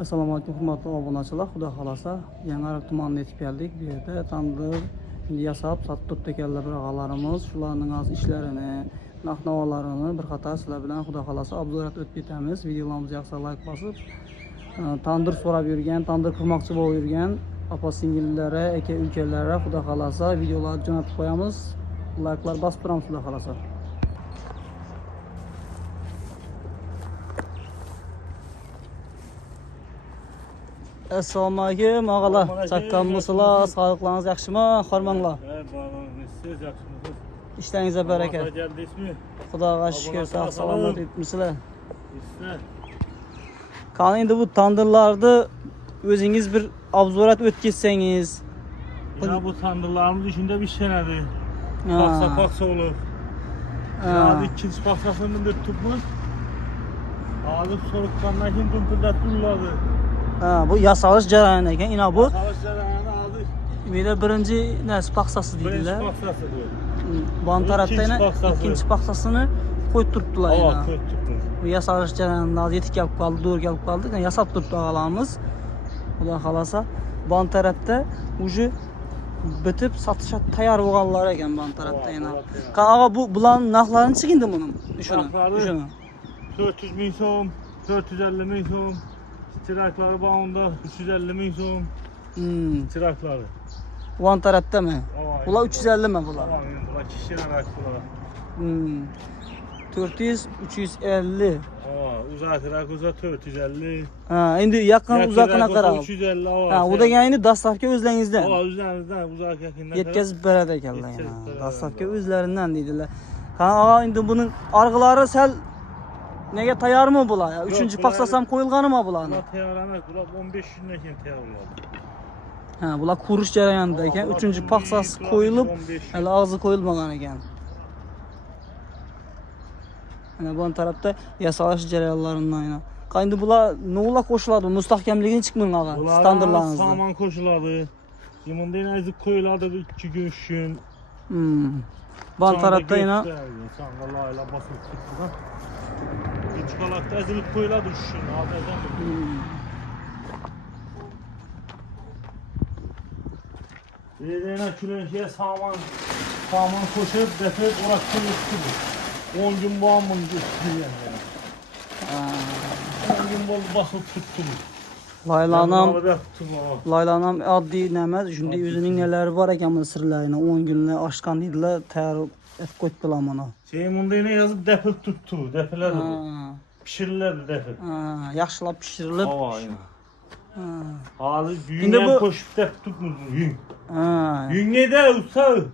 Assalomu alaykum hurmatli obunachilar. Xudo xolasa Yangiariq tumanına yetib keldik. Bu yerda tandir yasab satib turibdi ekanlar bir og'alarimiz. Shularning az ishlarini, narx-navolarini bir qator sizlar bilan xudo xolasa obzorat o'tib ketamiz. Videolarimizni yoqsa like bosib, tandir so'rab yurgan, tandir qurmoqchi bo'lib yurgan opa-singillari, aka-ukalari xudo xolasa videolarni jo'natib qo'yamiz. Like'lar bosib turamiz xudo xolasa. Assalomu alaykum og'alar. Chaqqanmisizlar? Sog'liqlaringiz yaxshimi? Hormanglar. Siz yaxshimisiz? İşlərinizə bərəkət. Gəldinizmi? Xudoga şükür, sağ-salamat etmisizlər. İşlər. Qani indi bu tandırlarda özünüz bir obzorat ötkətsəniz. Ya bu tandırlarımız içində bir şeyədir. Paksa olur. Ya ikinci paksasını da tutmuş. Alıp soruqandan kim dümpürdə durladı. Bu yasalış cərayəni ekan, ina bu. Çalışlarını aldık. Belə birinci nəsə paksası deyirlər. Birinci paksası bu. Bu tarafda ilə ikinci paksasını qoyub tutdular Ava ina. koyup tutmuş. Bu yasalış cərayənində az yetik gəlib qaldı, dur gəlib qaldı. Yəni yasab tutdu ağalarımız. Xudo xalasa bu tərəfdə ucu bitib satışa tayyor bo'lganlar ekan bu tarafda ina. Ağa buların narxlarını çıxindi bunun. Düşünün. 400 bin so'm, 450 bin so'm. Çırakları bağında 350 bin so'm. Çırakları. Bu tarafta mı? Bunlar 350 mi bunlar? Bunlar kişiler bunlar. 400, 350. Uzak rak uzak 450. Indi yakın uzakına kadar. 350 o da yani dastlabki özlerinizden. Özlerinizden uzak yakından. Yetkazib beradi ekanlar. Dastlabki özlerinden deydiler. Ağa indi bunun argıları sel nega tayyor mu bular? Ya, 3. paksasam qo'yilgani mi bularni? Bular tayyor emas, bular 15 kundan keyin tayyor bo'ladi. Bular qurish jarayonida ekan. 3. paksasi qo'yilib, hali og'zi qo'yilmagan ekan. Ana bu tarafda yasalash jarayonlaridan yana. Endi bular nima qo'shiladi? Mustahkamligini chiqmang ağa. Standartlaringizda. Saman qo'shiladi. Yimunda ezib qo'yiladi 2 kun 3 kun. Bu tarafda yana sandalayla basıp tuttu. Çikolata ezilip koyuladı şunu. Yine különkiye saman koşup defet olarak koyup 10 gün bağımın götürüyor yani. 10 gün basıp tuttu. Laylanam addi nəməz, şimdi özünün nələri var ekan bu sirlərinə 10 günlə aşqan idilər, təyər et qoydular ona. Bunda yine yazıb dəfil tuttu, dəfilədi bu. Pişirilərdi dəfil. Yaxşılab pişirilib. Hazır yüngən koşup dəfil tutmuşdur, yüng. Yüngədə uçaq.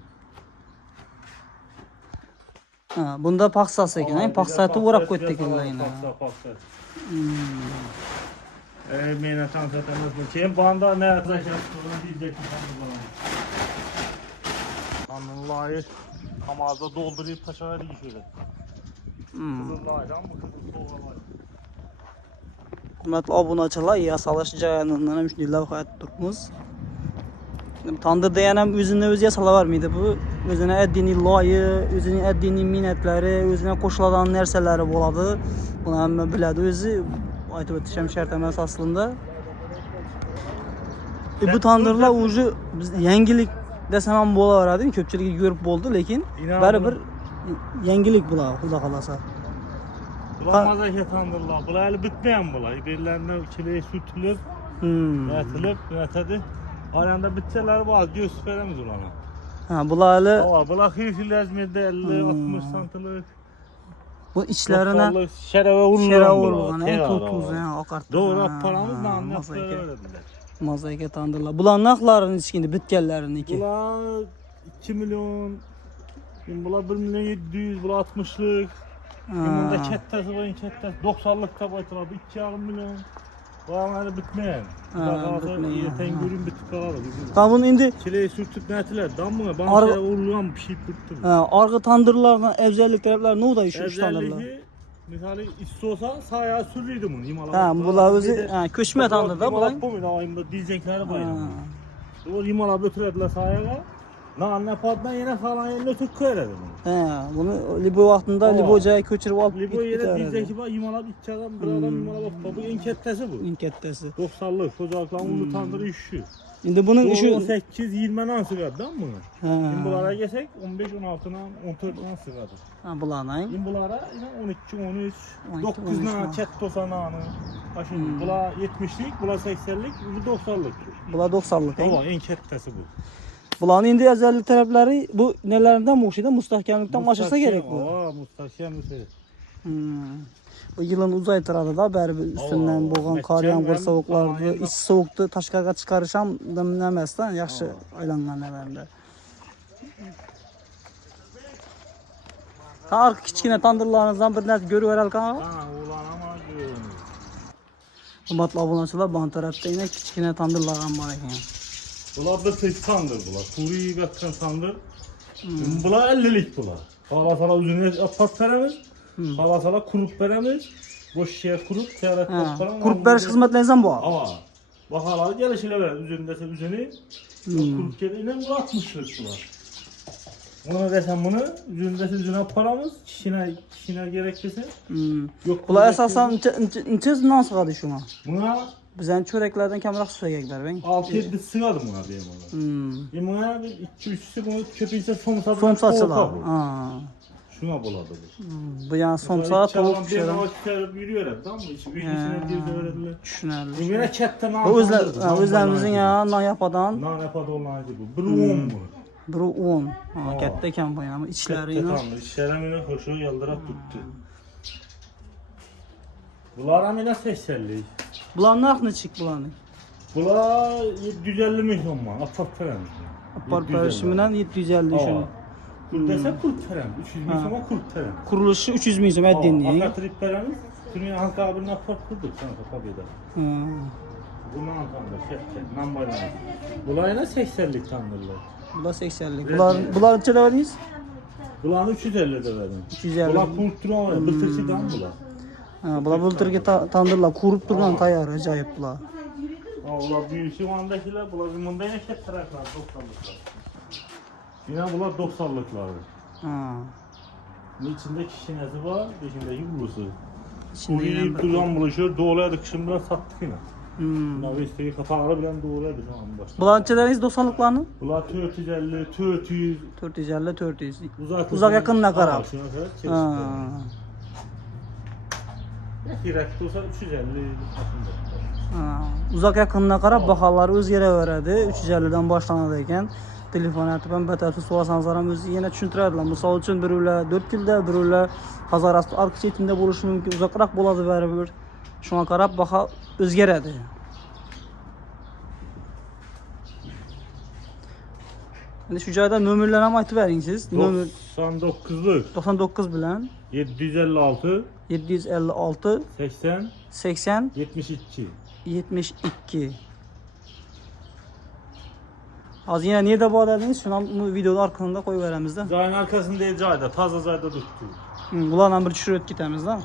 Bunda paksası ekan, paksatı orab qoydu ekanlar yine. Paksa. Mene tanıtamaz bu ki. Banda ne yapacak? Bunu diyecek insanlar. Anlayı kamazda doldurup taşara dikişiyor. Kızıldaydan bu kızıl soğuğalar. Hürmetli obunachilar, yasalash jarayonidan ham shunday lavha turibmiz. Tandırda yana özüne öz yasala vermiydi bu. Özüne etdiğini loyi, özüne etdiğini minetleri, özüne qo'shiladigan narsalari bo'ladi. Buni hamma biladi o'zi. Aytib o'tishim shart emas aslında. Bu tandırlar ucu yangilik desem ham bo'laveradi. Ko'pchilik ko'rib bo'ldi, lekin baribir yangilik bular, xudo xolasa. Bular mazaki tandırlar. Bular hali bitmeyen bular. Birbirlerine kileye sürtülüp, üretilip, aranda bitseler var. Göz veremiz olana. Bular hali. Bular hırfil ezmede 50-60 santilik. Bu içlerine şereve vurulgan, tuz yani akart. Doğru paramız namına mozaika tandırlar. Bular narxlarini içkindi, bitkenlerini iki. Bular 2 milyon, bular 1 milyon 700, bular 60'lık. Bunda kettesi var, kettesi 90'lık tabaytılar, 2,5 milyon. Bular hani bitmeyen. Yeten görün bitip kalalım. Bunun indi kileyi sürtüp netiler, damına bana şey vurulgan bir şey bittim. Arka tandırlardan evzellik taraflar ne oldu şu tandırlar? Misali istiyorsa sağa sürüydüm bunu imala. Bular özü köşme tandırda bular. Bu mu da ayımda diyecekleri bayram. O imala götürediler sağa. Ne paddan yine falan yerine ötüp koyardı bunu. He, bunu Libo vaxtında Aa. Libo'ya köçürüp alıp Libo yere diyecek bak imalap iki adam bir adam imalap bak bu en kettesi bu. İnkettesi. 90'lık kocalıkların ulu tandırı işi. Şimdi bunun işi 18-20 nan sığardı değil mi bunu? Ha. Şimdi bunlara geçsek 15-16 nan 14 nan sığardı. Ha bulanay. Şimdi bunlara yine 12-13 12, 9 nan 13 ket 90 nanı. Şimdi bula 70'lik, bula 80'lik, bu 90'lık. Bula 90'lık. Ama en kettesi bu. Bulanın indi özellik tarafları bu nelerinden bu şeyde müstahkemlikten başlasa gerek bu. Aa, müstahkem bir şey. Bu yılın uzay taradı da beri üstünden boğan kar yağmur soğuklardı, iç soğuktu, taşkarga çıkarışam demlemezden yaxşı aylangan nelerinde. Ta arka kiçkine tandırlarınızdan bir net görü veral kan. Ha, ulan ama görüyorum. Hırmatlı abunachılar bu tarafta yine kiçkine tandırlardan var ekan. Bunlar da tek tandır bunlar. Kuru bakkan tandır. Bunlar 50'lik bunlar. Hala sana üzerine apart veremiz. Hala sana kurup veremiz. Boş şeye kurup tiyaret yaparım. Kurup veriş hizmetlerinizden bu. Ama bak hala gelişiyle verir. Üzerindeyse üzerine. Kurup geldiğinde bu 60'lık bunlar. Buna desem bunu üzerindeyse üzerine paramız. Kişine gerekirse. Yok. Bula esasen inçiz nasıl kadı şuna? Buna Bizden çöreklerden kamera söyleyecekler ben. 6-7 sığadı buna benim ona. Buna 2-3'sü bunu köpüyse somsa Somsaçılar. Şuna buladı bu. Bu yani somsa tavuk pişiren. pişiren. Yürüyorlar tamam mı? İçi büyüküsüne bir de öğrendiler. Düşünerler. Yine chatten O özlerimizin ya nan yapadan. Nan yapadan olaydı bu. Bir un bu. Buru un. Ketteken bu ya ama içleri yine. Tamam içlerine hoşu yaldırak tuttu. Bunlar amına 80'lik. Bulan ne akını çık bulanı? Bunlar 750 milyon man. Apart falan. Apart paylaşımından 750 şunu. Kurdese kurt falan. 300 milyon ama kurt falan. Kuruluşu 300 milyon edinliği. Akatrip paramız. Dünya halka abinin apart kurduk sana kapabıydı. Bunu antamda şefke. Nambayla. Bunlar yine 80'lik tandırlar. Bunlar 80'lik. Bunlar içeri veririz? Bunlar 350 de verdim. 350. Bunlar kurtturan var ya. Bıtırsı dan bunlar. Bunlar bultırki tandırlar. Kurup duran tayar. Acayip bunlar. Bunlar büyük şu andakiler. Bunlar limanda yine şef taraflar. 90'lıklar. Yine bunlar 90'lıklar. İçinde kişinesi var. Dışındaki bulusu. Kuruyup duran buluşuyor. Doğruladık. Şimdi biraz sattık yine. Bunlar isteği kafaları bilen doğruladık. Bunlar içeriz 90'lıklarını? Bunlar 450, 400. 450, 400. Uzak yakınına karar. Direkt olsa 350. Uzak yakınına qarab bahaları öz yerə verədi. 350-dən başlanadıyken telefon atıb mən bətərsiz soğasanızlarım özü yenə düşündürərlər. Misal üçün birilər 4 kildə, birilər Hazarastı arx çetində buluşu mümkün. Uzaqraq boladı bərabər. Şuna qarab baxa özgərədi. İndi şu cayda nömrlərə aytıb verin siz. Nömr 99'luk. 99 bilən 756 756 80 80 72. 72. Az yine niye de bu dediniz? Şunu videonun arkamında koy veremizde. Zayın arkasında değil cayda, taze zayda tuttu. Bunlarla bir çürüt gitemiz de.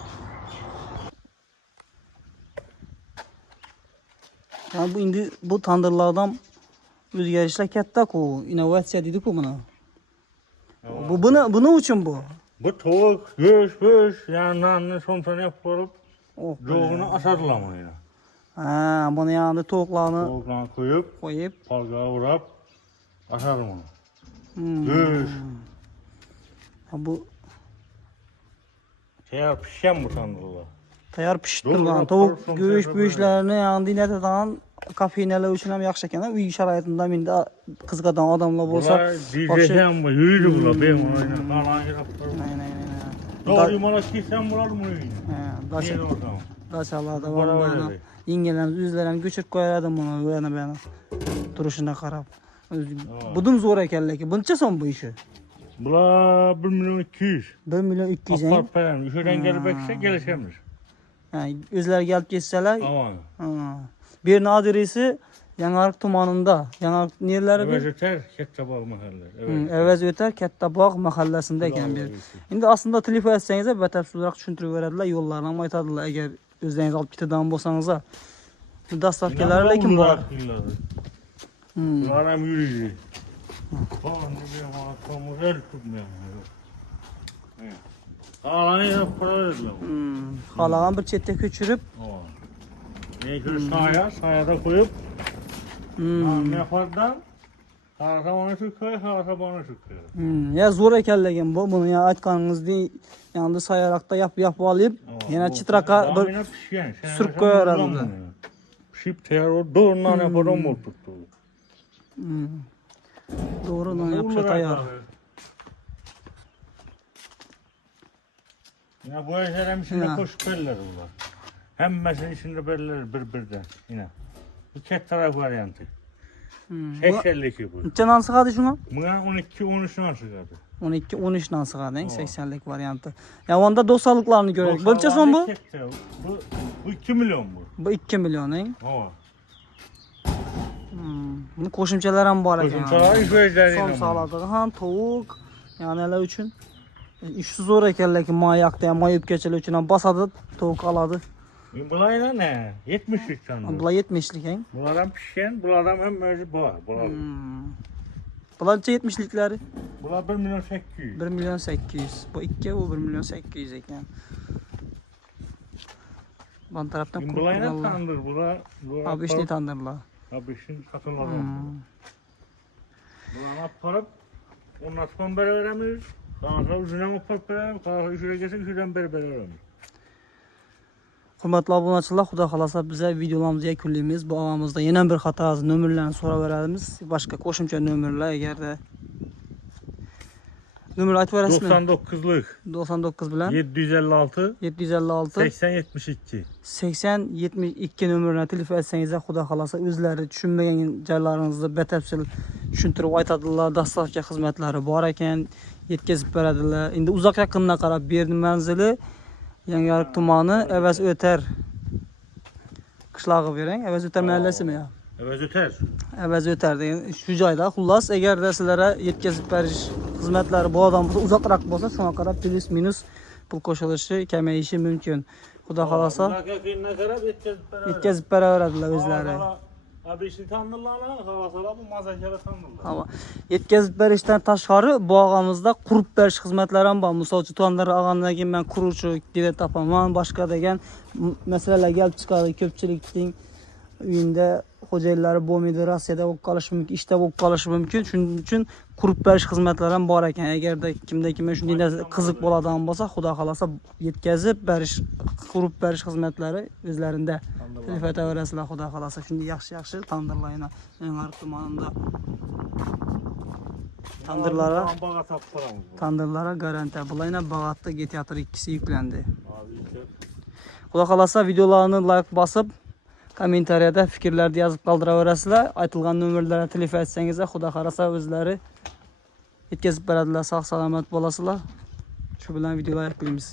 Yani bu indi bu tandırlardan özgərişlər katta ku, innovasiya dedik ku buna. Bunu için bu. Bu tavuk, göş, yanlarını somsanı yapıp çoğunu aşarlamayı. Bunu yanında tavuklarını koyup pargağa vurup aşarım onu. Göş. Bu pişen bu tandırlar. tayar pişirdirilgan tavuk göğüş-büyüşlərini yanında yine tutan kafeynələr üçün həm yaxşı ekan. Uy şəraitində indi qızğadan adamlar bolsa, diyeceğim bu yürüdü bunlar benim oyuna. Kalan girip. Doğru mala kisem bular mı? Daşalarda var bana. Yengelerimiz üzerlerine göçürüp koyardım bunu böyle böyle. Duruşuna qarab. Budum zor ekanlar ki. Buncha son bu işi. Bula 1 milyon 200. 1 milyon 200. Apart param. Üşüden gelip bekse gelişemiz. Özler gelip geçseler. Aman. Bir nadirisi Yanarık tumanında. Yanarık nerelerde? Evez öter, Kettabağ mahalle. Evez öter, Kettabağ mahallesindeyken bir. Şimdi aslında telefon etseniz de batapsız olarak düşündürüp verirler, yollarına aytardılar eğer özleriniz alıp giteden bolsanıza. Dastavkelerle kim var? Bunlar hem yürüyüyor. Falan gibi ama tamam el tutmuyor. Evet. Ağlanı yapılar edilir. Halagan bir chetga ko'chirib, Ne sahada koyup mefardan harasa onu çıkıyor, harasa bana çıkıyor. ya zo'r ekan lekin bu buni ya aytganingizdek endi sayaroqda yapib olib, yana chitraqa bir surib qo'yaveradi. Pişip tayyor o doğrudan yaparım mı tuttu? Doğrudan yapışa tayyor. Ya bu eserem içinde koşup belirler bunlar. Hemmesinin içinde belirler birbirden yine. Bu tek taraf varyantı. 82 bu. Nechadan sig'adi shunga? Buna 12-13'dan çıkardı. 12-13dan sig'adi, 80lik varianti. Ya onda 90'liklarni ko'raylik. Buncha so'm bu? Bu 2 milyon bu. Bu 2 milyon, hein? O. Buni qo'shimchalar ham bor ekan. Qo'shimchalar ish beradi. Som salatiga ham, tovuq, yani ular uchun. İşsiz zo'r ekan, lekin mayaqda ham mayib kechalar uchun ham bosadi, tovuq oladi. Bulayla ne? 70'lik sandım. Bular 70'lik, hein? Bulardan pişen, bulardan hem mevcut bu. Bularcha 70'likleri. Bular 1 milyon 800. 1 milyon 800. Bu 2, bu 1 milyon 800 ekan. Bu taraftan Bulayla tandır, bular. Abi işni tandırlar. Abi işin satılır. Bularına parıp, ondan sonra veremiyoruz. Kanka ucuna parıp veremiyoruz. Kanka işe gelsin, şuradan veremiyoruz. Hurmatli obunachilar, xudo xolasa bize videolarimizni yakunlaymiz. Bu avamizda yana bir xatosi nomerlarni so'raveramiz. Boshqa qo'shimcha nomerlar agarda nomer aytib berasizmi? 99'lık. 99 bilan 756 756 80 72. 80 72 nomerlarni telefon etsangiz, xudo xolasa o'zlari tushunmagan joylaringizni batafsil tushuntirib aytadilar. Dastlabki xizmatlari bor ekan, yetkazib beradilar. Endi uzoq yaqindan qarab berdi manzili. Yangiariq tumani Evaz Öter qishlog'i bering. Evaz Öter mahallesimi ya? Evet öter. Evaz Öter degan shu joyda. Xullas, agarda sizlarga yetkazib berish xizmatlari bu odam bo'lsa, uzoqroq bo'lsa, shunga qarab plus minus pul qo'shilishi, kamayishi mumkin. Xudo xolasa yetkazib beraveradilar o'zlari. Abi işini tanırlar, havasalar bu mazakara tanırlar. Ama yetkazib berishdan tashqari bu og'amizda qurib berish xizmatlari ham bor. Misol uchun Tuanlar og'amdan keyin men quruvchi deb topaman, boshqa degan masalalar kelib chiqadi. Ko'pchilikning uyinda xo'jaylari bo'lmaydi, Rossiyada bo'lib qolishi mumkin, ishda bo'lib qolishi mumkin. Shuning uchun qurib berish xizmatlari ham bor ekan. Agarda kimda shunday qiziq bo'ladigan bo'lsa, xudo xolasa yetkazib berish, qurib berish xizmatlari o'zlarida. Telefon etaverasizlar, xudo xolasa. Shunday yaxshi tandırlarni Yangiariq tumanida tandırlara garantiya. Bulayna bag'atda GT-Ator 2'si yüklendi. Xudo xolasa videolarni like bosib, kommentariyada fikrlarni yozib qoldiraverasizlar. Aytilgan nomerlarga telefon etsangiz, xudo xolasa o'zlari yetkazib beradilar. Sog' salomat bo'lasizlar. Shu bilan videolar yakunlaymiz.